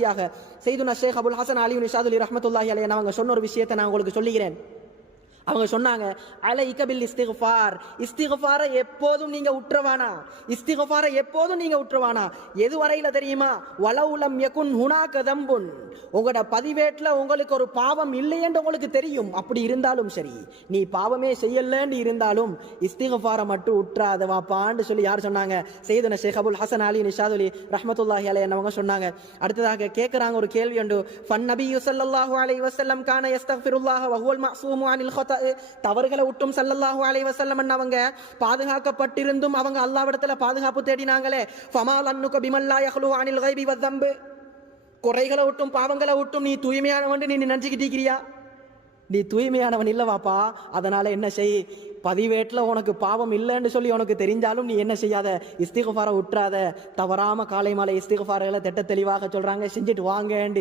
கடைசியாக சையதுனா ஷேக் அபுல் ஹசன் அலி நிஷாதுலி ரஹ்மத்துல்லாஹி அலைஹி அவங்க சொன்ன ஒரு விஷயத்தை நான் உங்களுக்கு சொல்லுகிறேன். அவங்க சொன்னாங்க, அலைக பில் இஸ்திக்ஃபார், இஸ்திக்ஃபாரை எப்போதும் நீங்க உற்றவானா, இஸ்திக்ஃபாரை எப்போதும் நீங்க உற்றவானா. எது வரையில தெரியுமா? வலவுலம் யகுன் ஹுனாக தம்புன், உங்களோட பதிவேட்டில் உங்களுக்கு ஒரு பாவம் இல்லையென்று உங்களுக்கு தெரியும். அப்படி இருந்தாலும் சரி, நீ பாவமே செய்யலன்னு இருந்தாலும் இஸ்திக்ஃபாரை மட்டும் உற்றாத வாப்பான்னு சொல்லி யார் சொன்னாங்க? சையதுனா ஷேக் அபுல் ஹசன் அலி நிஷாதுலி ரஹ்மத்துல்லாஹி அலைஹி அவங்க சொன்னாங்க. அடுத்ததாக கேட்கிறாங்க ஒரு கேள்வி உண்டு. ஃபன் நபியு ஸல்லல்லாஹு அலைஹி வஸல்லம் கான யஸ்தக்ஃபிருல்லாஹ வ ஹுவல் மஅஸூமு அனில் ஹதா, தவறுகளை விட்டும் ஸல்லல்லாஹு அலைஹி வஸல்லம் அவங்க பாதுகாக்கப்பட்டிருந்தும் அவங்க அல்லாஹ்விடத்துல பாதுகாப்பு தேடினாங்களே. ஃபமால் அன்னுக பிமல்லா யஹ்லு அனில் கைபி வதம்ப, குறைகளை விட்டும் பாவங்களை விட்டும் நீ தூய்மையானவன் நீ நினைச்சுக்கிட்டிருக்கிறியா? நீ தூய்மையானவன் இல்லவாப்பா. அதனால என்ன செய், பதிவேட்டில் உனக்கு பாவம் இல்லைன்னு சொல்லி உனக்கு தெரிஞ்சாலும் நீ என்ன செய்யாத, இஸ்திக்ஃபாரை உற்றாத. தவறாம காலை மாலை இஸ்திக்ஃபார்களை திட்ட தெளிவாக சொல்றாங்க, செஞ்சுட்டு வாங்க.